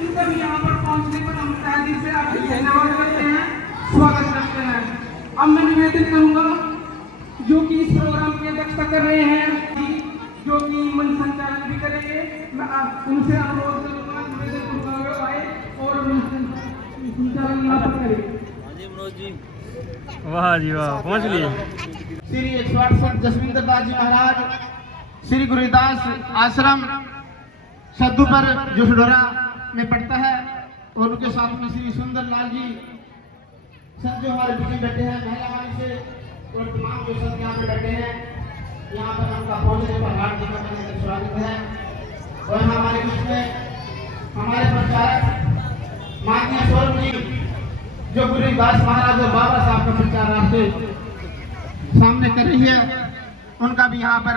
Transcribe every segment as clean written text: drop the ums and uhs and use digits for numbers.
इनका भी यहाँ पर पहुँचने पर हम तहे दिल से आपसे धन्यवाद करते हैं, स्वागत करते हैं। अब मैं निवेदन करूँगा जो कि इस प्रोग्राम की अध्यक्षता कर रहे हैं, जो कि मंच संचालन भी करेंगे, मैं उनसे अनुरोध करूँगा, निवेदन करूँगा वे आए और संचालन यहाँ पर करें। वाह जी वाह, पहुँच लिए। श्री 168 जसविंदर दास जी महाराज श्री गुरुदास आश्रम सद्दूपर जो ढोरा में पड़ता है, और उनके साथ में श्री सुंदर लाल जी सर जो हमारे बीच बैठे हैं महिला वाली से, और तमाम जो सब यहाँ पे बैठे हैं, यहाँ पर उनका पहुंचने पर हार्दिक अभिनंदन स्वागत है। और हमारे बीच में हमारे प्रचारक माननीय सौरभ जी जो गुरुदास महाराज और बाबा साहब का प्रचार आपसे सामने कर रही है, उनका भी यहाँ पर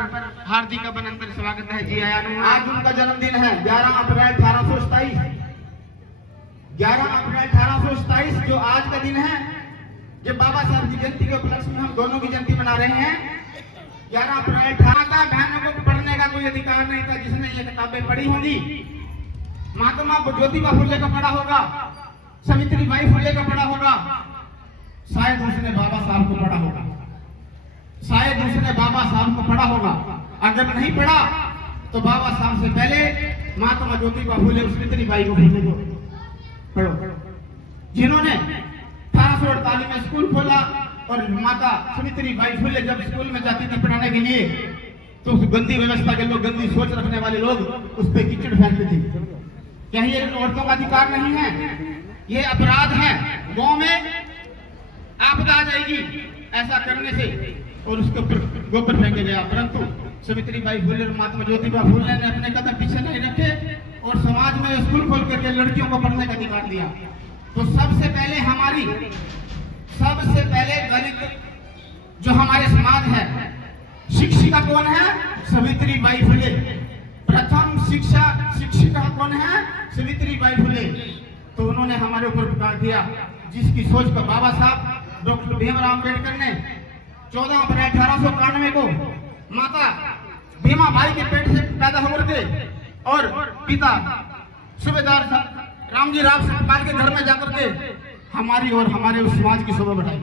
हार्दिक अभिनंदन स्वागत है जी। आज उनका जन्मदिन है 11 अप्रैल 1827, 11 अप्रैल 1827 जो आज का दिन है, जब बाबा साहब की जयंती के उपलक्ष्य में हम दोनों की जयंती मना रहे हैं। 11 अप्रैल था, बहनों को पढ़ने का कोई अधिकार नहीं था। जिसने ये किताबें पढ़ी होंगी, महात्मा ज्योतिबा फुले का पढ़ा होगा, सावित्री बाई फुले का पढ़ा होगा, शायद उसने बाबा साहब को पढ़ा होगा, शायद उसने बाबा साहब को पढ़ा होगा। अगर नहीं पढ़ा तो बाबा साहब से पहले महात्मा ज्योतिबा फुले सावित्री बाई को फुले को पढ़ो, जिन्होंने 1848 में स्कूल खोला। और माता सावित्री बाई फुले जब स्कूल में जाती थी पढ़ाने के लिए, तो उस गंदी व्यवस्था के लोग, गंदी सोच रखने वाले लोग उस पर कीचड़ फेंकते थे। क्या ये औरतों का अधिकार नहीं है? ये अपराध है। गांव में आपदा आ जाएगी ऐसा करने से, और उसके ऊपर गोबर फेंके गया। परंतु सावित्री बाई फुले और महात्मा ज्योतिबा फुले ने अपने कदम पीछे नहीं रखे और समाज में स्कूल खोल करके लड़कियों को पढ़ने का अधिकार दिया। तो सबसे पहले दलित जो हमारे समाज है, शिक्षिका कौन है? सावित्री बाई फुले। प्रथम शिक्षिका कौन है? सावित्री बाई फुले। तो उन्होंने हमारे ऊपर उपकार किया, जिसकी सोच को बाबा साहब डॉक्टर भीमराव अम्बेडकर ने 14 अप्रैल 1891 को माता भीमा बाई के पेट से पैदा होकर के और पिता सूबेदार रामजी राव पाल के घर में जाकर के हमारी और हमारे उस समाज की शोभा बढ़ाई।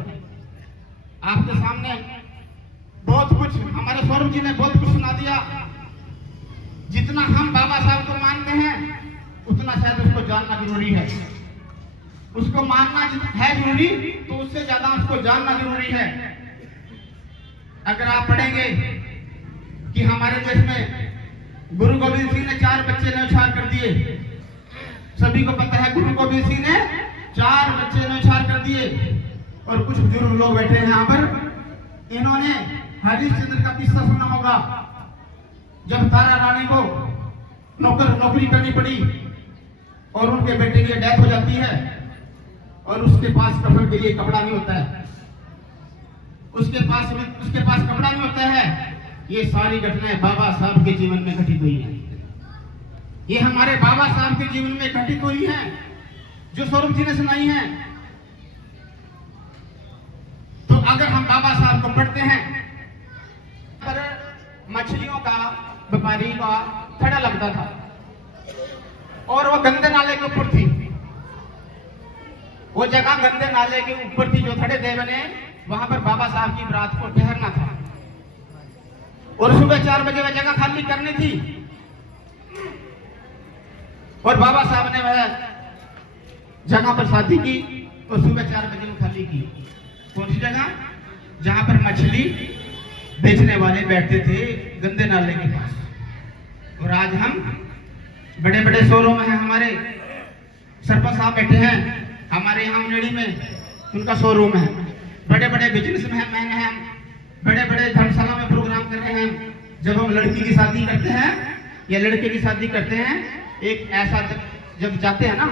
आपके सामने बहुत कुछ हमारे सौरभ जी ने बहुत कुछ सुना दिया। जितना हम बाबा साहब को मानते हैं, उतना शायद उसको जानना जरूरी है। उसको मानना है जरूरी, तो उससे ज्यादा उसको जानना जरूरी है। अगर आप पढ़ेंगे कि हमारे देश में गुरु गोविंद सिंह ने 4 बच्चे न्यौछावर कर दिए। सभी को पता है गुरु गोविंद सिंह ने 4 बच्चे न्यौछावर कर दिए। और कुछ बुजुर्ग लोग बैठे हैं यहाँ पर, इन्होंने हरिश्चंद्र का किस्सा सुना होगा। जब तारा रानी को नौकरी करनी पड़ी और उनके बेटे की डेथ हो जाती है, और उसके पास कफन के लिए कपड़ा नहीं होता है, उसके पास कपड़ा नहीं होता है। ये सारी घटनाएं बाबा साहब के जीवन में घटित हुई है। ये हमारे बाबा साहब के जीवन में घटित हुई है, जो सौरभ जी ने सुनाई है। तो अगर हम बाबा साहब को पढ़ते हैं, पर मछलियों का व्यापारी का खड़ा लगता था, और वो गंदे नाले के ऊपर थी। वो जगह गंदे नाले के ऊपर थी, जो थड़े देव ने वहां पर बाबा साहब की रात को ठहरना था, और सुबह 4 बजे वह जगह खाली करनी थी। और बाबा साहब ने वह जगह पर शादी की और सुबह 4 बजे में खाली की। कौन सी जगह? जहां पर मछली बेचने वाले बैठते थे गंदे नाले के पास। और आज हम बड़े बड़े शोरूम में हैं, हमारे सरपंच साहब बैठे हैं हमारे यहाँ उनेड़ी में, उनका शोरूम है। बड़े बड़े बिजनेसमैन हैं, बड़े बड़े धर्मशाला में प्रोग्राम कर रहे हैं। जब हम लड़की की शादी करते हैं या लड़के की शादी करते हैं, एक ऐसा जब जाते हैं ना,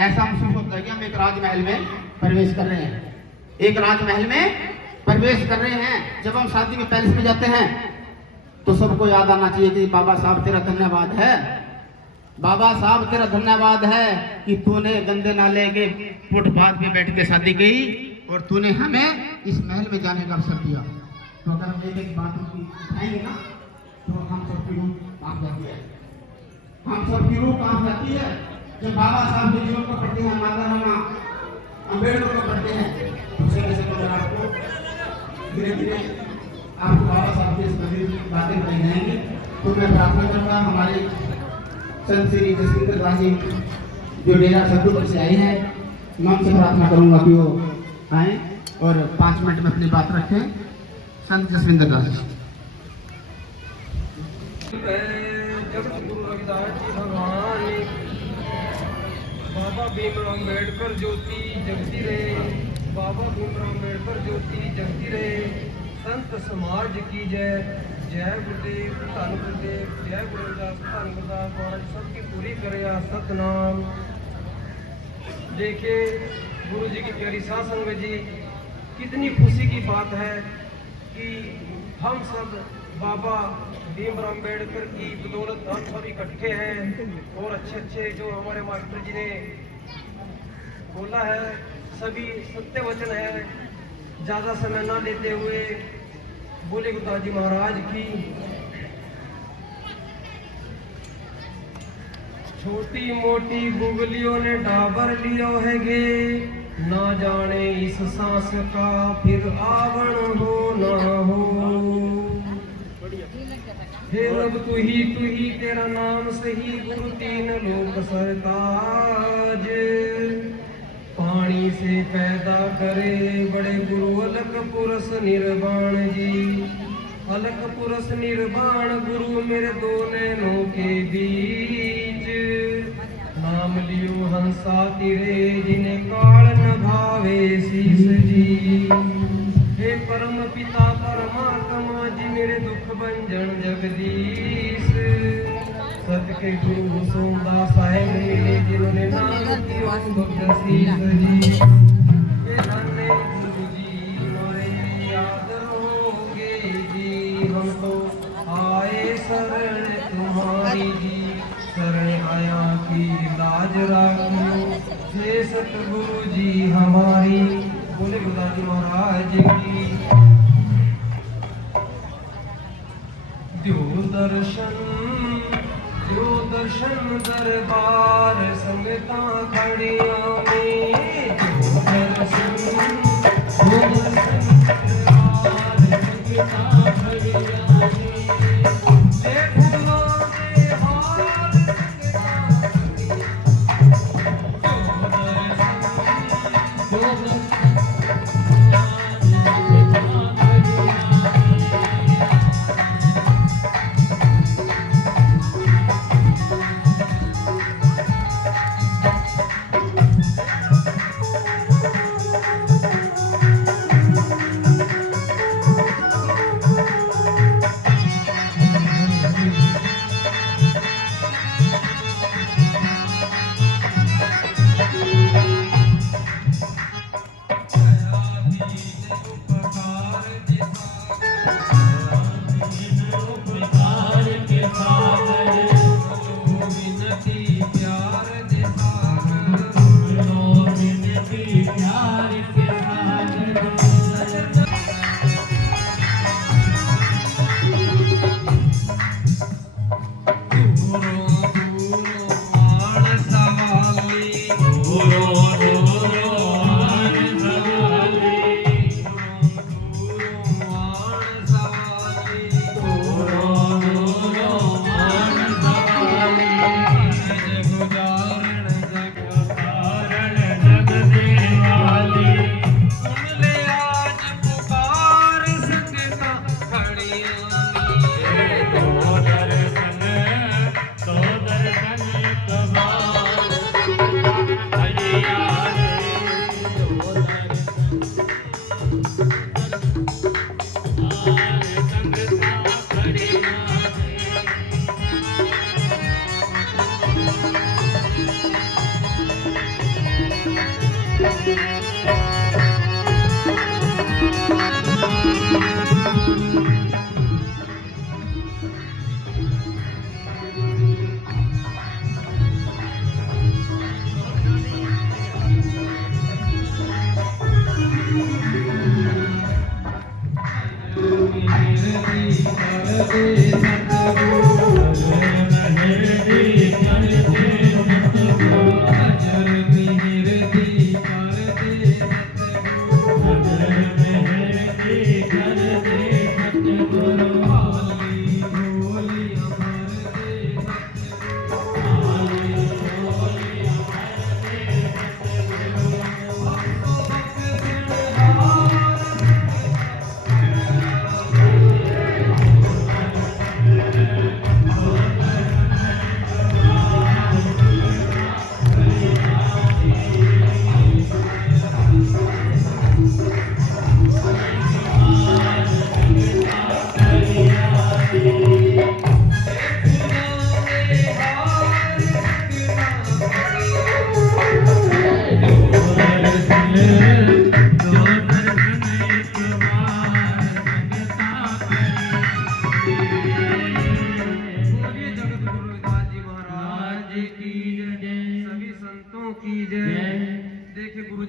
ऐसा महसूस होता है कि हम एक राजमहल में प्रवेश कर रहे हैं। एक राजमहल में प्रवेश कर रहे हैं। जब हम शादी के पैलेस में जाते हैं तो सबको याद आना चाहिए कि बाबा साहब तेरा धन्यवाद है, बाबा साहब तेरा धन्यवाद है कि तूने गंदे नाले के फुटपाथ पे बैठ के शादी की और तूने हमें इस महल में जाने का अवसर दिया। तो अगर हम एक बात उठाएंगे ना, तो हम सबकी रूह कांप जाती है, हम सबकी रूह कांप जाती है। जब बाबा साहब के जीवन को पढ़ते हैं, माता रामा अम्बेडकर को पढ़ते हैं, उससे वैसे तो आपको धीरे धीरे आपको बाबा साहब की इस मंदिर की बातें बताई जाएंगी। तो मैं प्रार्थना करूँगा हमारे संत श्री जसविंदर दास जी जो डेरा सद्दूपुर से आए हैं, मैं उनसे प्रार्थना करूँगा कि वो आए और 5 मिनट में अपनी बात रखें। संत जसविंदर दास जी। जगत गुरु रविदास जी भगवान बाबा भीमराव अम्बेडकर ज्योति जगती रहे, बाबा भीमराव अम्बेडकर ज्योति जगती रहे। संत समाज की जय, जय गुरुदेव धन गुरुदेव, जय गुरु रविदास धन गुरुदास महाराज सबकी पूरी करे सतनाम। देखिए गुरु जी की प्यारी साध संगत जी, कितनी खुशी की बात है कि हम सब बाबा भीमराव अम्बेडकर की बदौलत हम सब इकट्ठे हैं और अच्छे अच्छे जो हमारे मास्टर जी ने बोला है सभी सत्य वचन है। ज़्यादा समय ना लेते हुए बोले गुरुदास जी महाराज की। छोटी मोटी गुगलियों ने डाबर लियो है गे, ना जाने इस सांस का फिर आवण हो ना हो। हे रब तू ही तेरा नाम सही, गुरु तीन लोक सरताज। पानी से पैदा करे बड़े गुरु अलख पुरस निर्वाण जी, अलख पुरस निर्वाण गुरु मेरे दो नैनों के बीच। नाम लियो हंसा तिरे जिन्हें काल न भावे शीस जी। हे परम पिता परमात्मा जी मेरे दुख भंजन जगदीश। सत के गुरु सोमदास साहेब मिले जिन्होंने नाम किया शीस जी। ये धन्य गुरु जी मोरे याद रहोगे जी, हम तो आए शरण तुम्हारी जी, शरण आया की लाज राखियो हे सतगुरु जी हमारी। बोले गुरुदास जी महाराज की। द्यो दर्शन दरबार संगता खड़िया में, द्यो दर्शन दरबार संगता खड़िया में। देखो के हार संगता खड़िया, Thank you.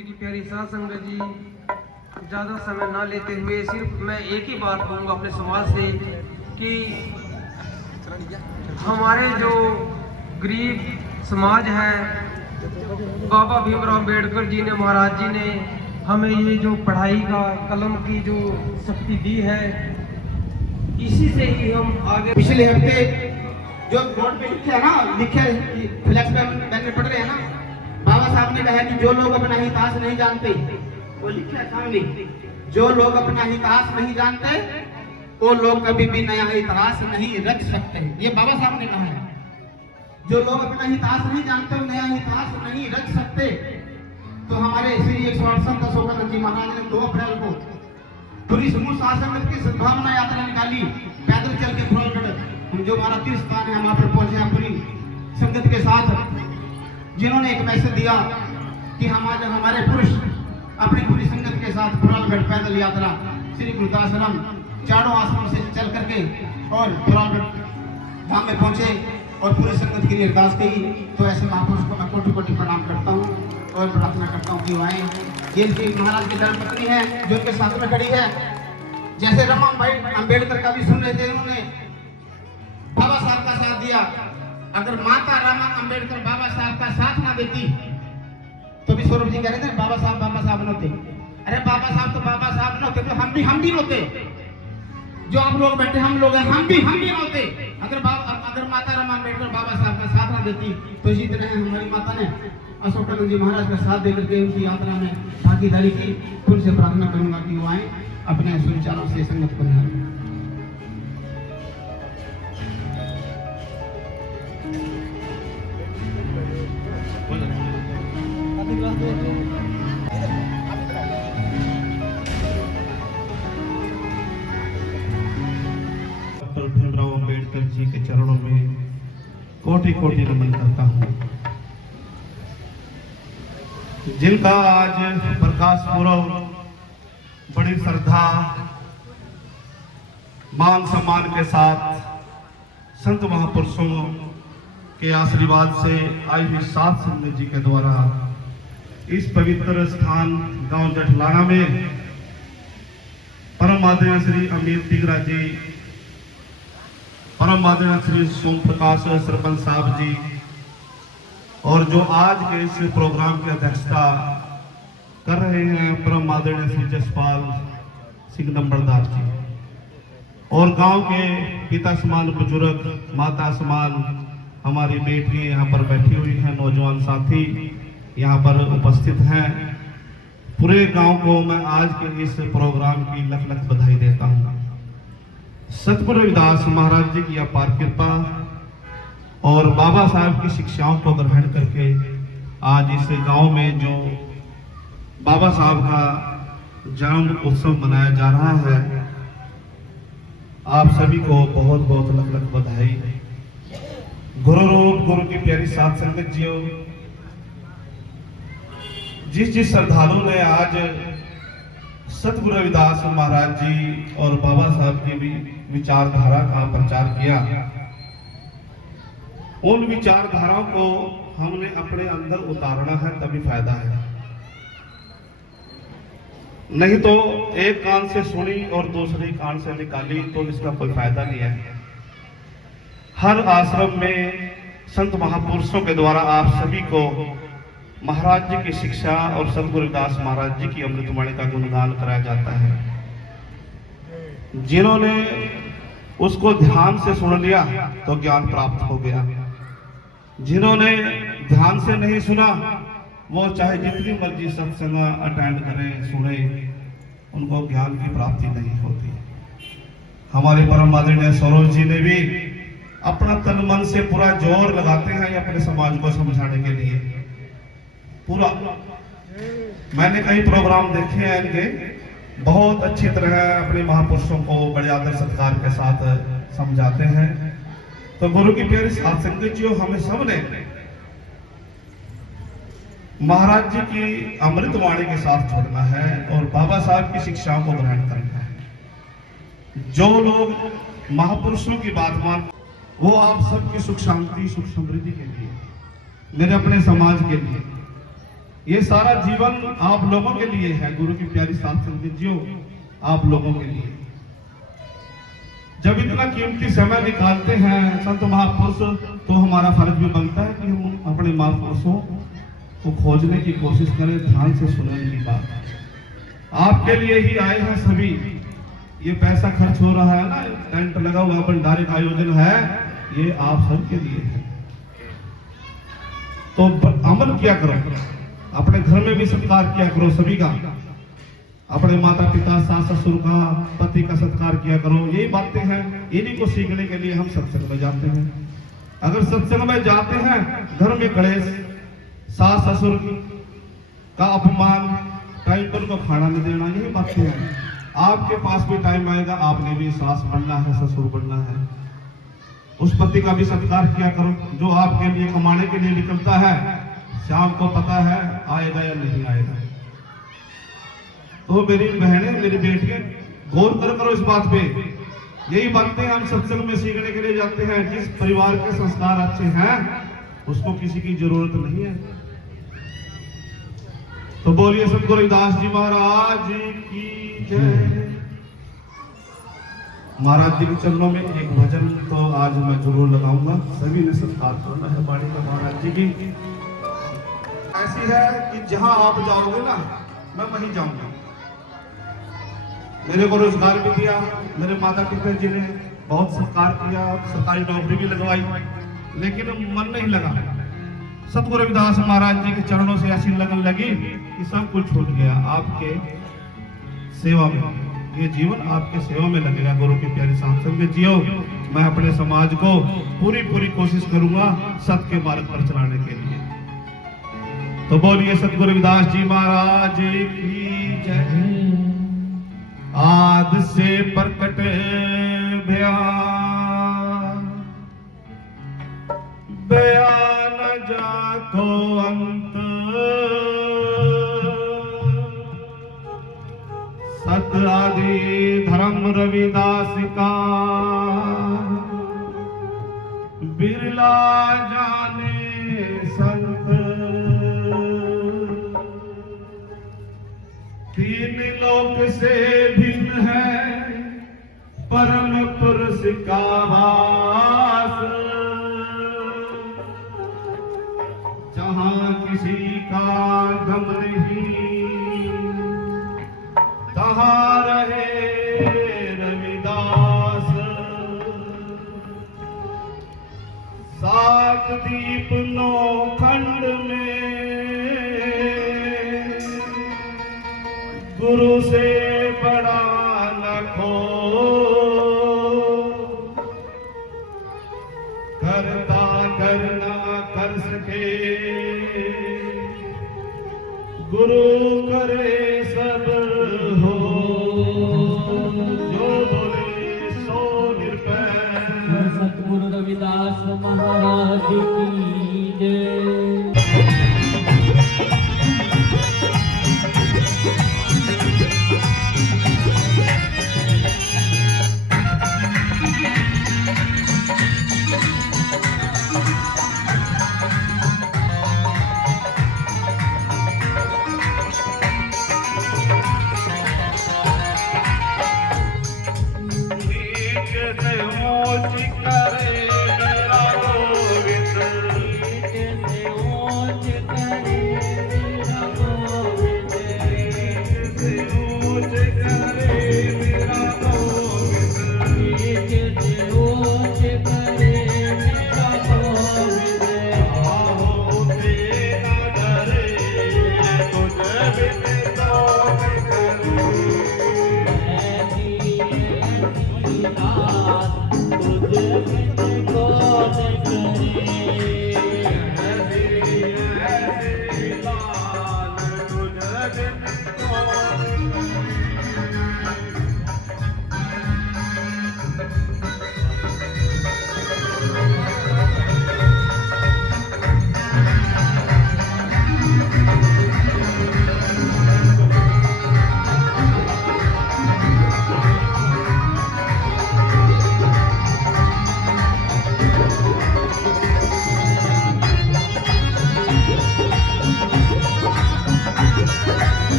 जी की प्यारी साध संगत जी, ज़्यादा समय ना लेते हुए सिर्फ मैं एक ही बात कहूँगा अपने समाज से कि हमारे जो गरीब समाज है, बाबा भीमराव अम्बेडकर जी ने, महाराज जी ने हमें ये जो पढ़ाई का कलम की जो शक्ति दी है, इसी से ही हम आगे। पिछले हफ्ते जो बोर्ड पे लिखे है ना, लिखे फ्लैक्स पे पढ़ रहे हैं ना, बाबा साहब ने कहा कि जो लोग अपना इतिहास नहीं जानते, वो लिखा है सामने, जो लोग अपना इतिहास नहीं जानते वो लोग कभी भी नया इतिहास नहीं रच सकते। ये बाबा साहब ने कहा है, जो लोग अपना इतिहास नहीं जानते वो नया इतिहास नहीं रच सकते। तो हमारे श्री 168 दशोपंत जी महाराज ने 2 अप्रैल को पूरी समूह शासन की सद्भावना यात्रा निकाली, पैदल चल के फुलगढ़ जो हमारा तीर्थ स्थान है, वहां पर पहुंचे पूरी संगत के साथ, जिन्होंने एक मैसेज दिया कि हम आज हमारे पुरुष अपनी पूरी संगत के साथ फुलगढ़ पैदल यात्रा श्री गुरुदाश्रम चारों आश्रम से चल करके और फुलगढ़ धाम में पहुंचे और पूरी संगत के लिए अरदास की। तो ऐसे महापुरुष को मैं कोटि कोटि प्रणाम करता हूँ और प्रार्थना करता हूँ कि वो आए। ये महाराज की धर्मपत्नी है जो उनके साथ में खड़ी है। जैसे रमन भाई अम्बेडकर का भी सुन रहे थे, उन्होंने बाबा साहब का साथ दिया। अगर माता रमा अम्बेडकर बाबा साहब का साथ ना देती तो भी सौरभ जी कह रहे थे बाबा साहब नहोते। अरे बाबा साहब तो बाबा साहब नहोते तो हम भी नहोते, जो आप लोग बैठे हम लोग हैं, हम भी नहोते। अगर माता रमा अम्बेडकर बाबा साहब का साथ ना देती तो इसी तरह हमारी माता ने अशोकानंद जी महाराज का साथ देकर के उनकी यात्रा में भागीदारी की। उनसे प्रार्थना करूंगा कि वो आए अपने सुविचारों से संगत को निहारें। डॉक्टर भीमराव अम्बेडकर जी के चरणों में कोटि कोटि नमन करता हूँ, जिनका आज प्रकाश पूर्व बड़ी श्रद्धा मान सम्मान के साथ संत महापुरुषों के आशीर्वाद से आई हुई साध संगत जी के द्वारा इस पवित्र स्थान गांव जठलाना में परम आदरणीय श्री अमित दिगरा जी, परम आदरणीय श्री सोम प्रकाश सरपंच साहब जी और जो आज के इस प्रोग्राम की अध्यक्षता कर रहे हैं परम आदरणीय श्री जसपाल सिंह नंबरदार जी, और गांव के पिता समान बुजुर्ग, माता समान हमारी बेटी यहाँ पर बैठी हुई हैं, नौजवान साथी यहाँ पर उपस्थित हैं। पूरे गांव को मैं आज के इस प्रोग्राम की लख लख बधाई देता हूँ। सतगुरु रविदास महाराज जी की अपार कृपा और बाबा साहब की शिक्षाओं को ग्रहण करके आज इस गांव में जो बाबा साहब का जन्म उत्सव मनाया जा रहा है, आप सभी को बहुत बहुत लख लख बधाई। गुरु रूप गुरु की प्यारी साध संगत जियो, जिस श्रद्धालु ने आज सतगुरु रविदास महाराज जी और बाबा साहब की भी विचारधारा का प्रचार किया, उन विचारधाराओं को हमने अपने अंदर उतारना है, तभी फायदा है। नहीं तो एक कान से सुनी और दूसरी कान से निकाली तो इसका कोई फायदा नहीं है। हर आश्रम में संत महापुरुषों के द्वारा आप सभी को महाराज जी की शिक्षा और सतगुरु रविदास महाराज जी की अमृतवाणी का गुणगान कराया जाता है। जिन्होंने उसको ध्यान से सुन लिया तो ज्ञान प्राप्त हो गया, जिन्होंने ध्यान से नहीं सुना वो चाहे जितनी मर्जी सत्संग अटेंड करें, सुने, उनको ज्ञान की प्राप्ति नहीं होती। हमारे परम आदरणीय सौरभ जी ने भी अपना तन मन से पूरा जोर लगाते हैं अपने समाज को समझाने के लिए। पूरा मैंने कई प्रोग्राम देखे हैं इनके, बहुत अच्छी तरह अपने महापुरुषों को बड़े आदर सत्कार के साथ समझाते हैं। तो गुरु की प्यारी साध संगत जी, हमें सबने महाराज जी की अमृतवाणी के साथ जुड़ना है और बाबा साहब की शिक्षाओं को ग्रहण करना है। जो लोग महापुरुषों की बात मान, वो आप सबकी सुख शांति सुख समृद्धि के लिए, मेरे अपने समाज के लिए ये सारा जीवन आप लोगों के लिए है, गुरु की प्यारी साथ संगत जियो आप लोगों के लिए। जब इतना कीमती समय निकालते हैं संत महापुरुष, तो हमारा फर्ज भी बनता है कि हम अपने महापुरुषों को खोजने की कोशिश करें, ध्यान से सुने उनकी बात। आपके लिए ही आए हैं सभी। ये पैसा खर्च हो रहा है ना, टेंट लगा हुआ, भंडारे का आयोजन है, ये आप सबके लिए है। तो अमल किया करो, अपने घर में भी सत्कार किया करो सभी का, अपने माता पिता सास ससुर का, पति का सत्कार किया करो। यही बातें हैं, इन्हीं को सीखने के लिए हम सत्संग में जाते हैं। अगर सत्संग में जाते हैं, घर में कलेश, सास ससुर का अपमान, टाइम पर उनको खाना नहीं देना, यही बातें हैं। आपके पास भी टाइम आएगा, आपने भी सास बनना है, ससुर बनना है। उस पति का भी सत्कार किया करो जो आपके लिए कमाने के लिए निकलता है, शाम को पता है आएगा या नहीं आएगा। तो मेरी बहनें, मेरी बेटियां, गौर करो इस बात पे। यही बातें हम सत्संग में सीखने के लिए जाते हैं। जिस परिवार के संस्कार अच्छे हैं उसको किसी की जरूरत नहीं है। तो बोलिए सतगुरु रविदास जी महाराज की जय। महाराज जी के चरणों में एक भजन तो आज मैं जरूर लगाऊंगा। सभी ने सत्कार करना है बाणी का महाराज जी की। ऐसी है कि जहां आप जाओगे ना, मैं वहीं जाऊंगा। मेरे को रोजगार भी दिया, मेरे माता पिता जी ने बहुत सत्कार किया, सरकारी नौकरी भी लगवाई, लेकिन मन नहीं लगा। सतगुरु रविदास महाराज जी के चरणों से ऐसी लगन लगी कि सब कुछ छूट गया। आपके सेवा में, ये जीवन आपके सेवा में लगेगा। गुरु की प्यारी सांसद में जियो। मैं अपने समाज को पूरी कोशिश करूंगा सत्य के मार्ग पर चलाने के लिए। तो बोलिए सतगुरु रविदास जी महाराज की जय। आद से प्रकट बयान जाको अंत, सत आदि धर्म रविदास का, बिरला जाने संत। तीन लोक से भिन्न है परम पुरुष का वास, जहां किसी का गम नहीं तहां रहे रविदास। सात दीप नौ खंड में गुरु से बड़ा न खो, करता करना कर सके गुरु करे सब हो। जो बोले सो निर्भय। सतगुरु रविदास महाराज की जय।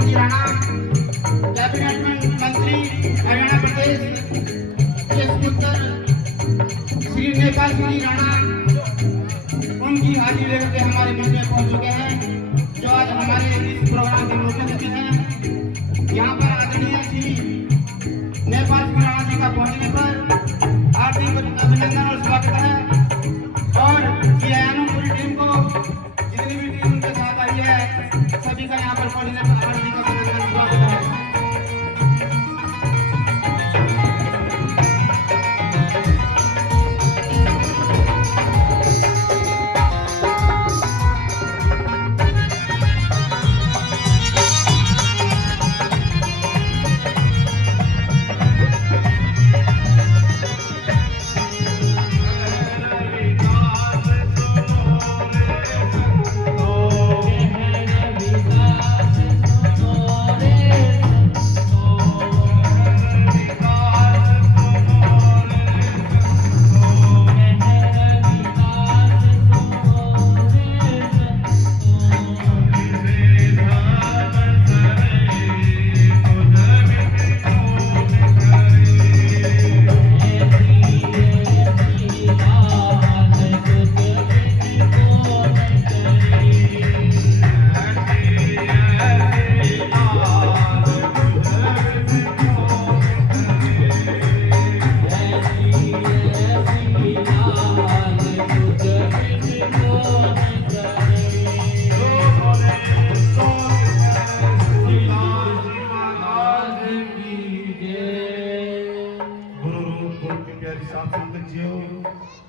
सिंह जी राणा, कैबिनेट मंत्री हरियाणा प्रदेश के स्पीकर श्री नेपाल सिंह जी राणा, उनकी हाजिरी लेकर के हमारे बीच में पहुंच चुके हैं, जो आज हमारे इस प्रोग्राम के मुख्य अतिथि हैं। यहाँ पर आदरणीय श्री नेपाल सिंह राणा जी का पहुंचने पर हार्दिक अभिनंदन और स्वागत है, और सीआईएनओ पूरी टीम को, जितनी भी टीम उनके साथ आई है, सभी का यहाँ पर पहुंचने पर हार्दिक अभिनंदन स्वागत है।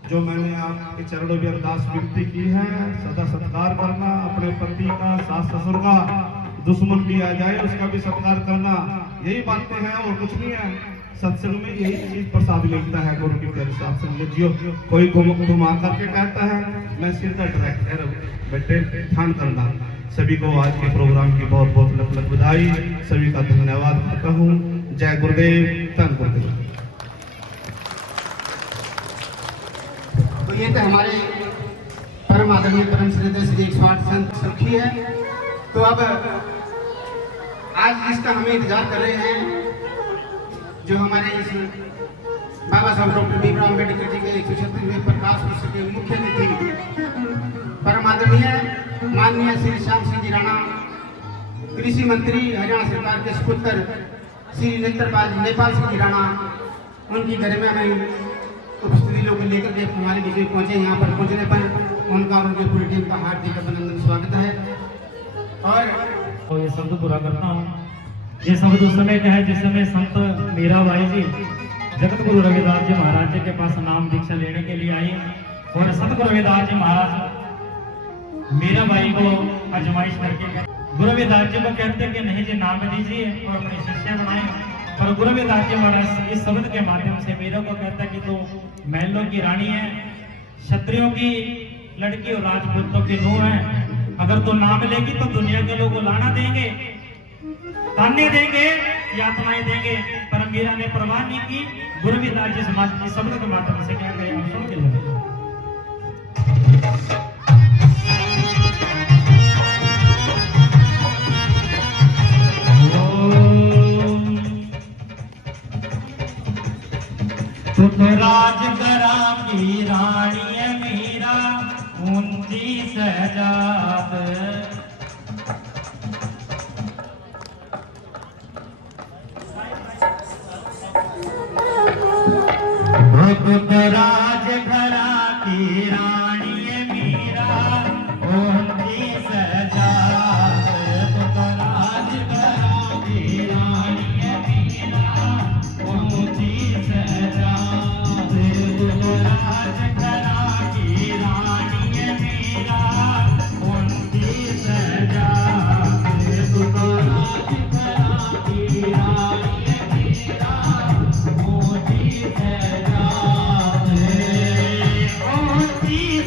जो मैंने आपके चरणों में अरदास विनती की है, सदा सत्कार करना, अपने पति का, सास ससुर का, दुश्मन भी आ जाए उसका भी सत्कार करना, यही बातें हैं और कुछ नहीं है। सत्संग में यही चीज प्रसाद मिलता है। गुरु के प्यारे साथ संगत जियो, कोई घुमा करके कहता है मैं सीधा डायरेक्ट है, बेटे ध्यान करना। सभी को आज के प्रोग्राम की बहुत बहुत लख लख बधाई, सभी का धन्यवाद करता हूँ। जय गुरुदेव, धन गुरुदेव। तो ये तो हमारे परम आदरणीय परम श्रद्धेय श्री 108 संत सुखी है। तो अब आज जिसका हमें इंतजार कर रहे हैं, जो हमारे इस बाबा साहब डॉक्टर भीमराव अम्बेडकर जी के 136वें प्रकाश उत्सव के मुख्य अतिथि परम आदरणीय माननीय श्री श्याम सिंह जी राणा, कृषि मंत्री हरियाणा सरकार के सुपुत्र श्री नेपाल सिंह जी राणा, उनकी गरिमा में उपस्थिति लोग लेकर के हमारे बीच में पहुंचे। यहाँ पर पहुंचने पर उनका और उनके पूरी टीम का हार्दिक अभिनंदन स्वागत है। और ये शब्द पूरा करता हूँ। ये शब्द उस समय का है जिस समय संत मीराबाई जी जगत गुरु रविदास जी महाराज जी के पास नाम दीक्षा लेने के लिए आई, और संत गुरु रविदास जी महाराज मीराबाई को आजमाइश करके गुरु रविदास जी को कहते कि नहीं जी नाम दीजिए और अपनी शिष्या बनाए, पर गुरु रविदास जी महाराज इस शब्द के माध्यम से मीरा को कहता कि तो महलों की रानी है, क्षत्रियों की लड़की और राजपूतों की नूह है, अगर तो नाम लेगी तो दुनिया के लोग लाना देंगे, ताने देंगे, यातनाएं देंगे, पर मीरा ने परवाह नहीं की। गुरु रविदास जी समाज इस शब्द के माध्यम से क्या करें, आप सुन के लगे। राज करा की रानी मीरा ऊंची सजाद, राज करा की रानी मीरा ऊंची सजाद, राज करा की रानी मीरा ऊंची सजाद, राज करा की रानी मीरा ऊंची सजाद, राज करा की रानी मीरा ऊंची सजाद, ऊंची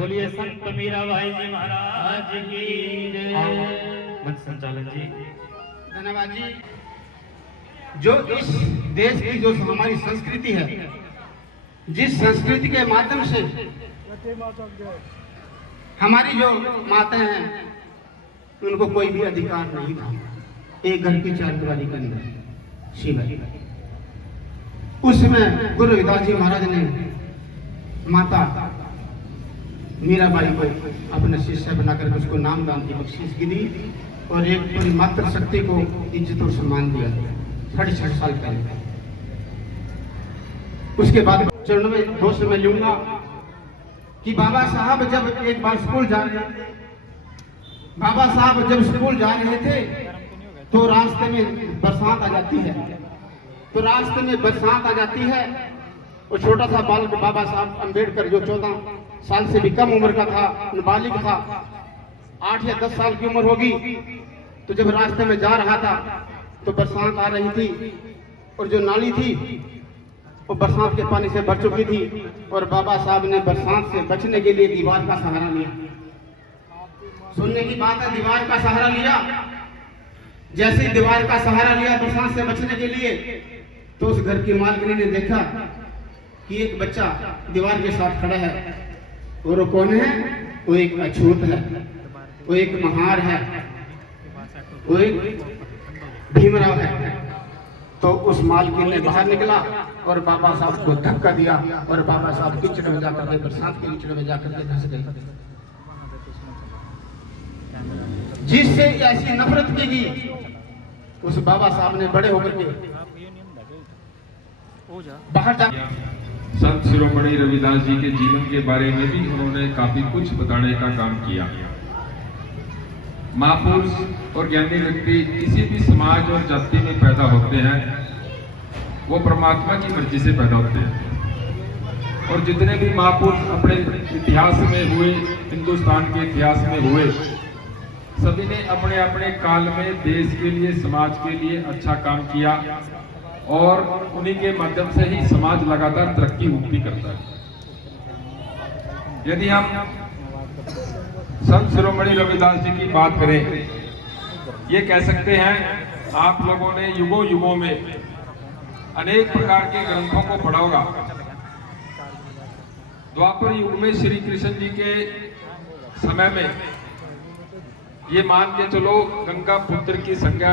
बोलिए संत मीराबाई जी महाराज की जय। मंच संचालक जी। धन्यवाद जी। जो इस देश की जो हमारी संस्कृति है, जिस संस्कृति के माध्यम से हमारी जो माताएं हैं उनको कोई भी अधिकार नहीं था एक घर की चार दीवारी के अंदर शिवाय। उस समय गुरु रविदास जी महाराज ने माता मीराबाई को अपने शिष्य बनाकर उसको नाम दान की बख्शीश की दी और एक पूरी मातृ शक्ति को इज्जत और सम्मान दिया 6.5 साल पहले। उसके बाद चरणों में दोस्त में लूंगा कि बाबा साहब जब एक बार स्कूल जा रहे थे, बाबा साहब जब स्कूल जा रहे थे तो रास्ते में बरसात आ जाती है। तो रास्ते में बरसात आ जाती है और छोटा सा बालक बाबा साहब अम्बेडकर जो 14 साल से भी कम उम्र का था, नाबालिग था, 8 या 10 साल की उम्र होगी। तो जब रास्ते में जा रहा था तो बरसात आ रही थी और जो नाली थी वो बरसात के पानी से भर चुकी थी और बाबा साहब ने बरसात से बचने के लिए दीवार का सहारा लिया। सुनने की बात है, दीवार का सहारा लिया जैसे ही दीवार का सहारा लिया बरसात से बचने के लिए, तो उस घर की मालकिनी ने देखा कि एक बच्चा दीवार के साथ खड़ा है। और वो कौन है? वो एक अछूत है, वो एक महार है, वो एक भीमराव है। तो उस मालकिन ने बाहर निकला और बाबा साहब को धक्का दिया और बाबा साहब कीचड़ में जाकर के, बरसात के कीचड़ में जाकर के धंस गए। जिससे ऐसी नफरत की गई, उस बाबा साहब ने बड़े होकर के बाहर जा। संत शिरोमणि रविदास जी के जीवन के बारे में भी उन्होंने काफी कुछ बताने का काम किया। महापुरुष और ज्ञानी व्यक्ति किसी भी समाज और जाति में पैदा होते हैं, वो परमात्मा की मर्जी से पैदा होते हैं। और जितने भी महापुरुष अपने इतिहास में हुए, हिंदुस्तान के इतिहास में हुए, सभी ने अपने अपने काल में देश के लिए, समाज के लिए अच्छा काम किया और उन्हीं के माध्यम से ही समाज लगातार तरक्की उन्नति करता है। यदि हम संत शिरोमणि रविदास जी की बात करें, ये कह सकते हैं आप लोगों ने युगों युगों में अनेक प्रकार के ग्रंथों को पढ़ा होगा। द्वापर युग में श्री कृष्ण जी के समय में ये मान के चलो गंगा पुत्र की संज्ञा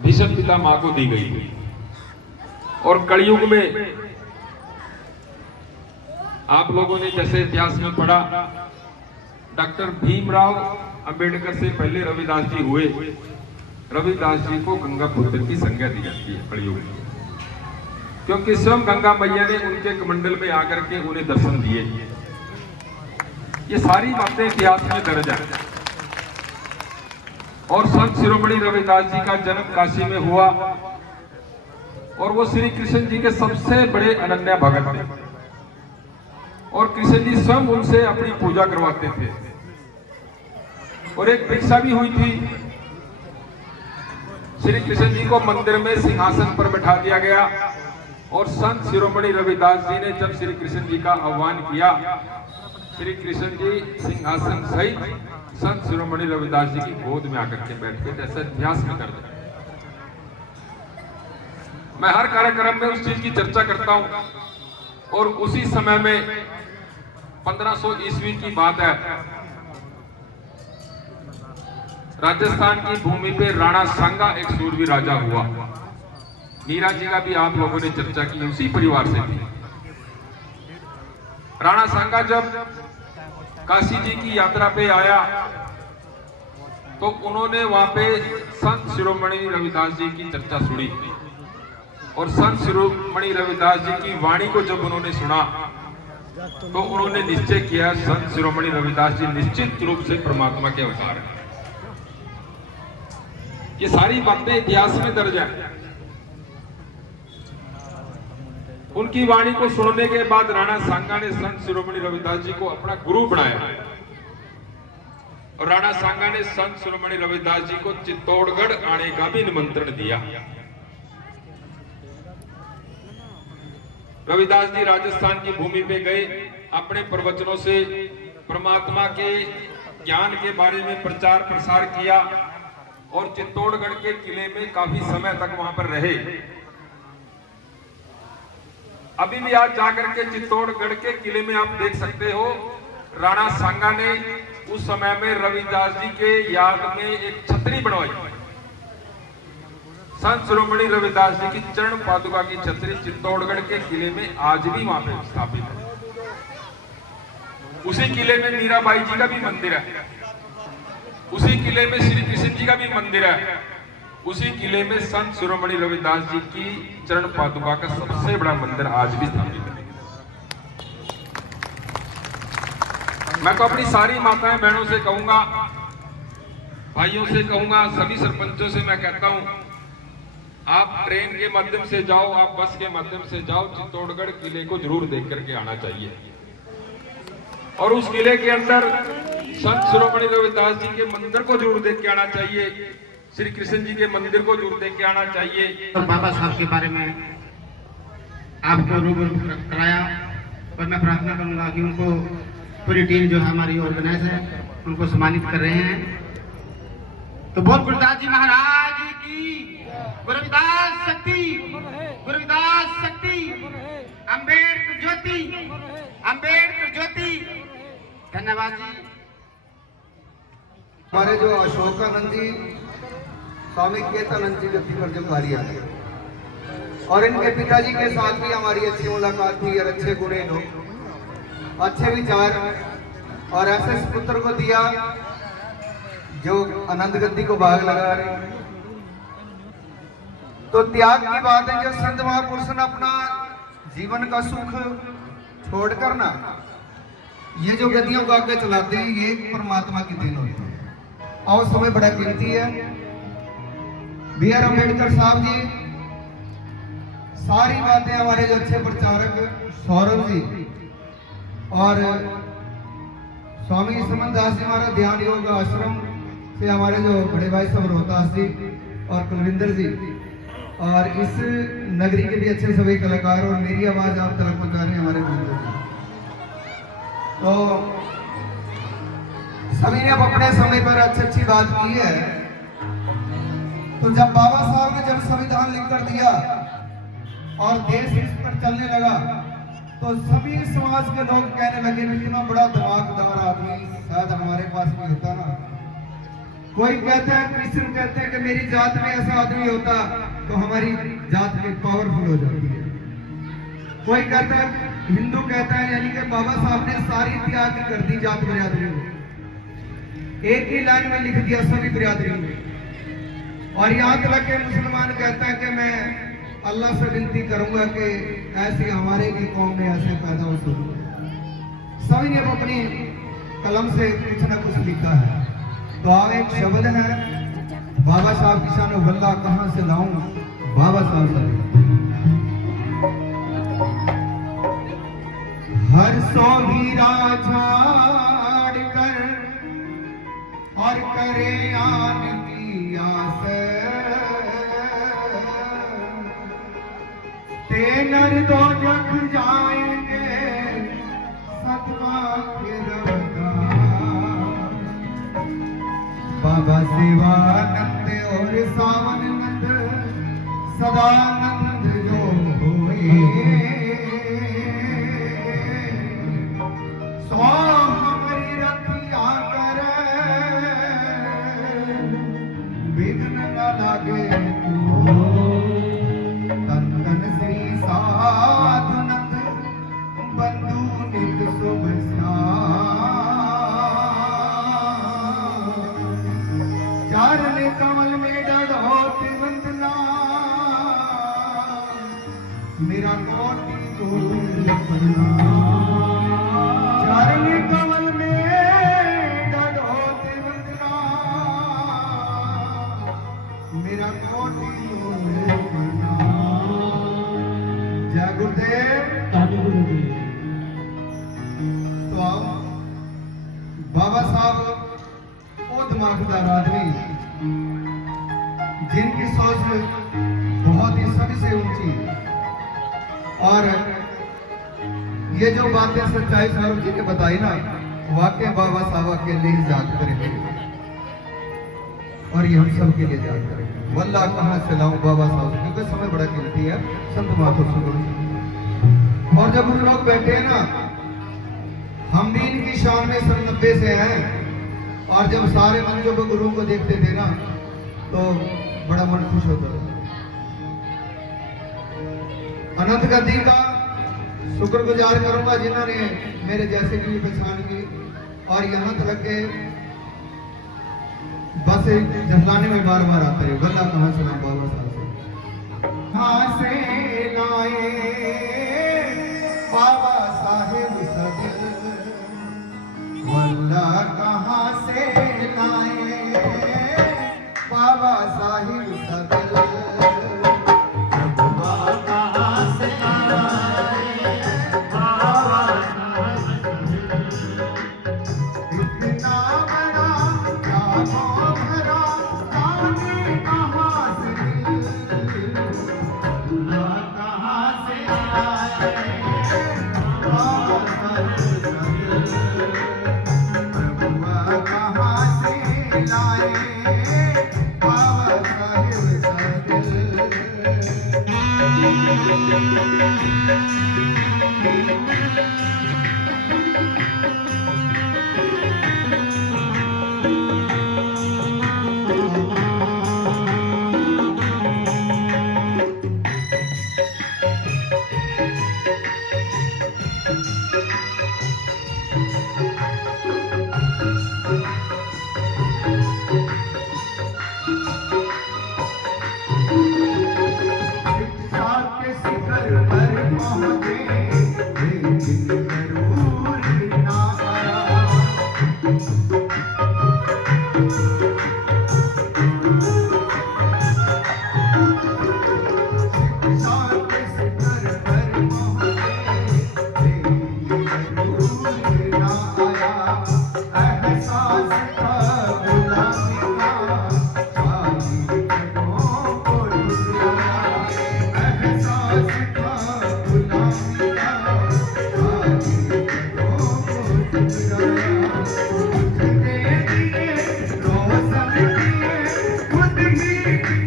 भीष्म पितामह को दी गई थी। और कलयुग में आप लोगों ने जैसे इतिहास में पढ़ा, डॉक्टर भीमराव अंबेडकर से पहले रविदास जी हुए। रविदास जी को गंगा पुत्र की संज्ञा दी जाती है कलयुग में, क्योंकि स्वयं गंगा मैया ने उनके कमंडल में आकर के उन्हें दर्शन दिए। ये सारी बातें इतिहास में दर्ज है। और संत शिरोमणि रविदास जी का जन्म काशी में हुआ और वो श्री कृष्ण जी के सबसे बड़े अनन्य भगत थे और कृष्ण जी स्वयं उनसे अपनी पूजा करवाते थे। और एक परीक्षा भी हुई थी, श्री कृष्ण जी को मंदिर में सिंहासन पर बैठा दिया गया और संत शिरोमणि रविदास जी ने जब श्री कृष्ण जी का आह्वान किया, श्री कृष्ण जी सिंहासन सहित संत शिरोमणि रविदास जी की गोद में आकर के बैठ के, जैसा इतिहास में कर दे। मैं हर कार्यक्रम में उस चीज की चर्चा करता हूं। और उसी समय में 1500 ईस्वी की बात है, राजस्थान की भूमि पे राणा सांगा एक सूरवीर राजा हुआ। मीरा जी का भी आप लोगों ने चर्चा की, उसी परिवार से थी। राणा सांगा जब काशी जी की यात्रा पे आया तो उन्होंने वहां पे संत शिरोमणि रविदास जी की चर्चा सुनी और संत शिरोमणि रविदास जी की वाणी को जब उन्होंने सुना तो उन्होंने निश्चय किया, संत शिरोमणि रविदास जी निश्चित रूप से परमात्मा के अवतार हैं। ये सारी बातें इतिहास में दर्ज है। उनकी वाणी को सुनने के बाद राणा सांगा ने संत शिरोमणि रविदास जी को अपना गुरु बनाया और राणा सांगा ने संत शिरोमणि रविदास जी को चित्तौड़गढ़ आने का भी निमंत्रण दिया। रविदास जी राजस्थान की भूमि पे गए, अपने प्रवचनों से परमात्मा के ज्ञान के बारे में प्रचार प्रसार किया और चित्तौड़गढ़ के किले में काफी समय तक वहां पर रहे। अभी भी आज जाकर के चित्तौड़गढ़ के किले में आप देख सकते हो, राणा सांगा ने उस समय में रविदास जी के याद में एक छतरी बनवाई। संत शिरोमणि रविदास जी की चरण पादुका की छतरी चित्तौड़गढ़ के किले में आज भी वहां पे स्थापित है। उसी किले में मीराबाई जी का भी मंदिर है, उसी किले में श्री कृष्ण जी का भी मंदिर है, उसी किले में संत शिरोमणि रविदास जी की चरण पादुका का सबसे बड़ा मंदिर आज भी स्थापित है। मैं तो अपनी सारी माताएं बहनों से कहूंगा, भाइयों से कहूंगा, सभी सरपंचों से मैं कहता हूं, आप ट्रेन के माध्यम से जाओ, आप बस के माध्यम से जाओ, चित्तौड़गढ़ किले को जरूर देख करके आना चाहिए। और उस किले के अंदर संत शिरोमणि रविदास जी के मंदिर को जरूर देख के आना चाहिए, श्री कृष्ण जी के मंदिर को जरूर देख के आना चाहिए। और बाबा साहब के बारे में आपको रूबरू कराया और मैं प्रार्थना करूंगा कि उनको पूरी टीम जो है हमारी ऑर्गेनाइज है उनको सम्मानित कर रहे हैं। तो बोल गुरुदास जी महाराज की। गुरुदास शक्ति, गुरुदास शक्ति, अम्बेडकर ज्योति, अम्बेडकर ज्योति। धन्यवाद जी। हमारे जो अशोकानंद जी, स्वामी केतानंद जी गद्दी पर जो कार्य आए और इनके पिताजी के साथ भी हमारी अच्छी मुलाकात थी और अच्छे गुणे लोग, अच्छे विचार, और ऐसे पुत्र को दिया जो आनंद गद्दी को भाग लगा रहे। तो त्याग की बात है, जो संत महापुरुष ने अपना जीवन का सुख छोड़कर ना ये जो गद्दियों को आगे चलाते हैं, ये परमात्मा की देन होती है और समय बड़ा कीमती है। बी आर अम्बेडकर साहब जी, सारी बातें हमारे जो अच्छे प्रचारक सौरभ जी और स्वामी समन दास जी हमारा ध्यान योग आश्रम से हमारे जो बड़े भाई सब रोहतास जी और कुलविंदर जी, और इस नगरी के भी अच्छे सभी कलाकार, और मेरी आवाज आप तक पहुंचा रहे हैं हमारे बंधु जी। तो सभी ने अब अपने समय पर अच्छी बात की है। तो जब बाबा साहब ने जब संविधान लिखकर दिया और देश इस पर चलने लगा, तो सभी समाज के लोग कहने लगे इतना बड़ा दिमागदार आदमी शायद हमारे पास भी होता ना। कोई कहता है, क्रिश्चियन कहते हैं कि मेरी जात में ऐसा आदमी होता तो हमारी जात में पावरफुल हो जाती है। कोई कहता है, हिंदू कहता है, यानी कि बाबा साहब ने सारी त्याग कर दी जात बिरादरी में, एक ही लाइन में लिख दिया सभी बिरादरी में। और यहाँ तक के मुसलमान कहता है कि मैं अल्लाह से विनती करूंगा कि ऐसे हमारे की कौम में ऐसे पैदा हो सके। सभी ने अपनी कलम से कुछ ना कुछ लिखा है। तो आप एक शब्द है बाबा साहब की शान, वल्ला कहां से लाऊं बाबा साहब से। हर सो हीरा झाड़ कर और करे आन की आस, ते नर दो जग जाएंगे सतमा फिर बाबा शिवानंद और सावनंद सदानंद जो होए, सो हमारी रतिया कर विघ्न न लागे को। तन तन श्री साधुनंद बंधु नित शुभ चरण कमल में डढ़ोती वंदना, मेरा कोटि दूर चरण कमल में डढ़ोती वंदना, मेरा कोटि दूर। जय गुरुदेव। तो आओ, बाबा साहब वो दिमागदार आदमी जिनकी सोच बहुत ही सबसे ऊंची, और ये जो बातें सच्चाई सौरभ जी ने बताई ना, वाकई बाबा साहब अकेले ही याद करेंगे और ये हम सब के लिए याद करेंगे। वल्लाह कहां से लाऊं बाबा साहब, क्योंकि समय बड़ा कीमती है। संत माथुर सुन, और जब हम लोग बैठे हैं ना, हम भी इनकी शान में 90 से हैं, और जब सारे मंजों को गुरुओं को देखते थे ना, तो बड़ा मन खुश होता था। अनंत गद्दी का शुक्रगुजार करूंगा जिन्होंने मेरे जैसे की पहचान की, और यहाँ तक के बस जहलाने में बार बार आता है, वल्ला कहां से लाऊं बाबा साहब से, कहां से लाए बाबा साहेब सदिल, वल्ला कहां से लाए बाबा साहिब सदिल, कहां से लाए बाबा इतना बड़ा यादों भरा, कहां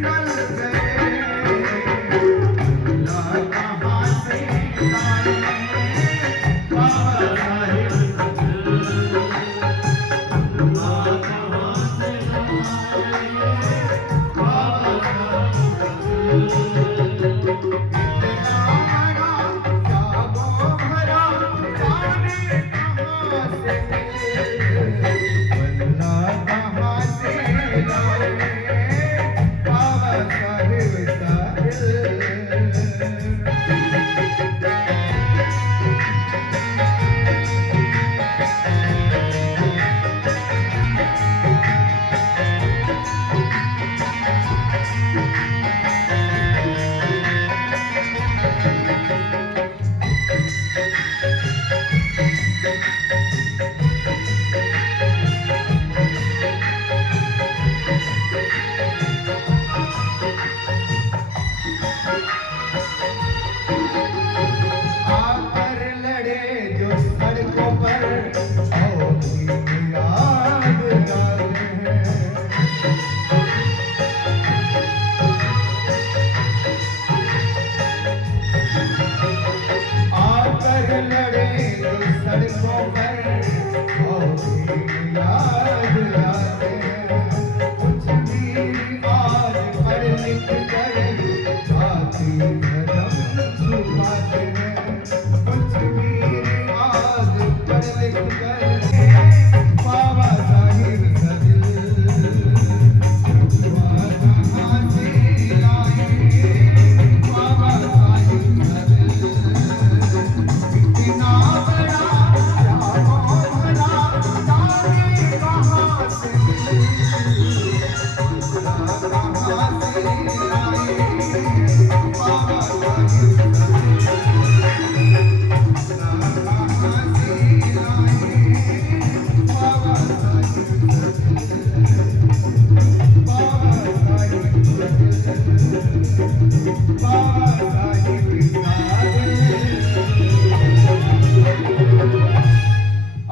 निकल गए, अल्लाह कहाँ से लाए बाबा साहेब अल्लाह कहाँ से लाए बाबा आकर लड़े जो सड़कों पर और भी यादगार हैं। आकर लड़े जो सड़कों पर और भी यादगार हैं। कुछ भी आज पढ़ लिख कर जाति धर्म छुपाते हैं। कुछ भी आज पढ़ लिख कर बाबा साहिब का दिल वहाँ कहाँ से लाए बाबा साहिब का दिल। इतना बड़ा राहों भला जाने कहाँ से मिले, कहाँ से लाए बाबा साहिब का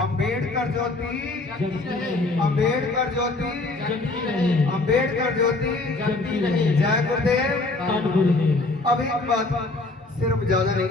अम्बेडकर ज्योति, अम्बेडकर ज्योति, अम्बेडकर ज्योति, जय गुरुदेव। गुरुदेव। अब एक बात सिर्फ ज्यादा नहीं,